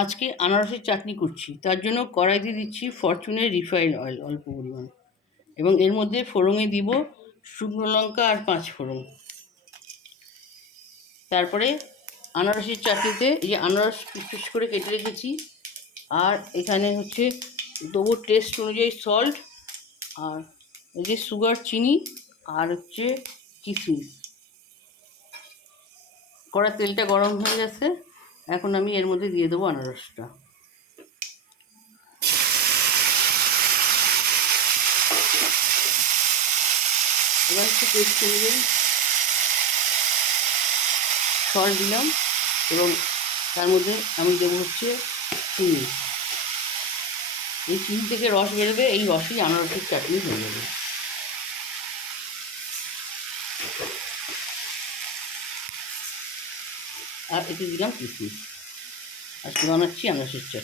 আজকে আনারসের চাটনি করছি, তার জন্য কড়াইতে দিচ্ছি ফরচুনের রিফাইন্ড অয়েল অল্প পরিমাণ, এবং এর মধ্যে ফোড়নে দিব শুকনো লঙ্কা আর 5 ফোড়ন। তারপরে আনারসের চাটনিতে এই যে আনারস পিস পিস করে কেটে রেখেছি, আর এখানে হচ্ছে দেবো টেস্ট অনুযায়ী সল্ট, আর এই যে সুগার, চিনি, আর হচ্ছে কিশমিশ। কড়ার তেলটা গরম হয়ে গেছে, এখন আমি এর মধ্যে দিয়ে দেবো আনারসটা। এবার একটু টেস্ট অনুযায়ী সল্ট দিলাম, এবং তার মধ্যে আমি দেবো হচ্ছে চিনি। এই চিনি থেকে রস বেরোবে, এই রসই আনারসের চাটনি হয়ে যাবে। আর এতে দিলাম কিশমিশ। আজকে বানাচ্ছি আনারসের চাটনি।